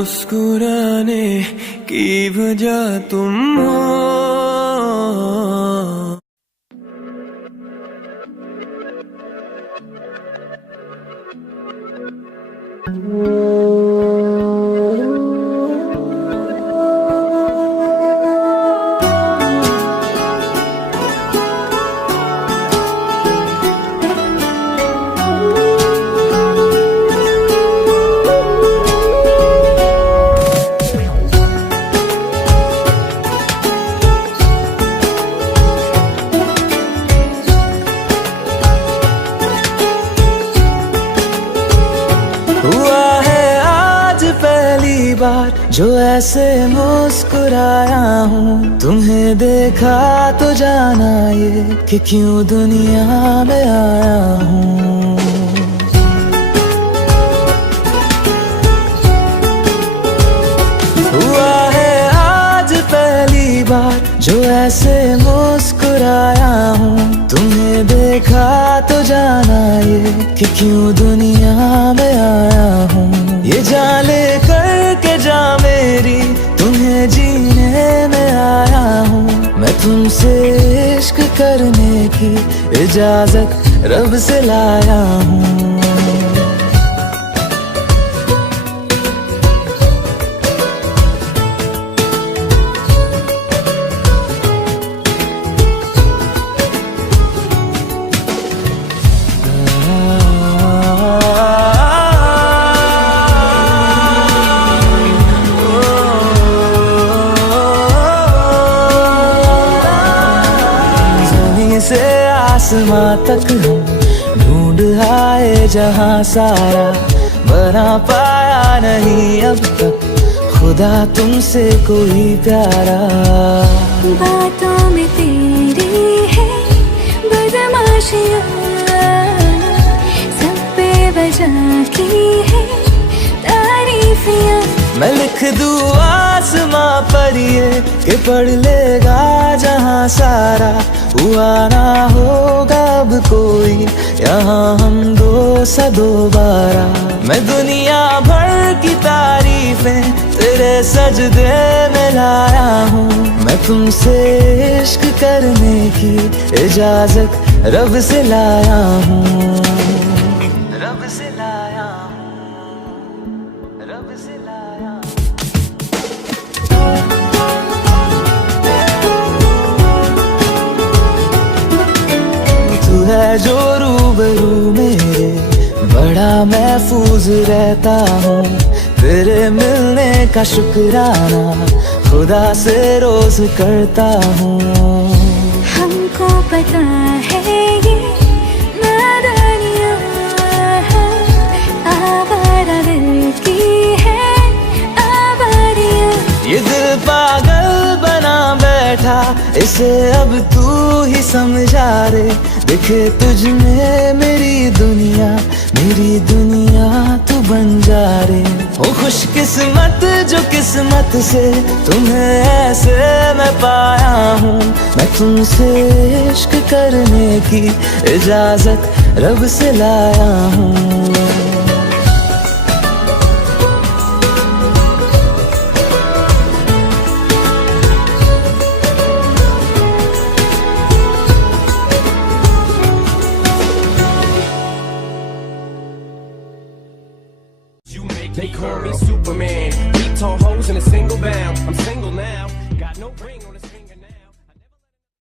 मुस्कुराने की वजह तुम हो। हुआ है आज पहली बार जो ऐसे मुस्कुराया हूँ, तुम्हें देखा तो जाना ये कि क्यों दुनिया में आया हूँ। हुआ है आज पहली बार जो ऐसे मुस्कुराया हूँ, तुम्हें देखा तो जाना ये कि क्यों दुनिया में आया हूँ। ये जान ले करके जा मेरी, तुम्हें जीने में आया हूँ। मैं तुमसे इश्क करने की इजाजत रब से लाया हूँ। से आसमां तक हम ढूंढ आए जहां सारा, बना पाया नहीं अब तक खुदा तुमसे कोई प्यारा। बातों में तेरी है बदमाशियाँ, सब पे वजह की है तारीफियाँ। मैं लिख दूँ आसमां पर ये कि पढ़ लेगा जहां सारा, हुआ ना होगा अब कोई यहाँ हम दो सा दोबारा। मैं दुनिया भर की तारीफें तेरे सजदे में लाया हूँ। मैं तुमसे इश्क करने की इजाजत रब से लाया हूँ। रब से लाया हूँ, रब से लाया हूँ। तू है जो रूबरू मेरे, बड़ा महफूज रहता हूँ। तेरे मिलने का शुक्राना खुदा से रोज करता हूँ। हमको पता है ये नादानियाँ हैं, आवारा दिल की है आवारियाँ। ये दिल पागल बना बैठा, इसे अब तू ही समझा रे। दिखे तुझ में मेरी दुनिया तू बन जा रे। ओ खुशकिस्मत जो किस्मत से तुम्हें ऐसे मैं पाया हूँ। मैं तुमसे इश्क करने की इजाजत रब से लाया हूँ।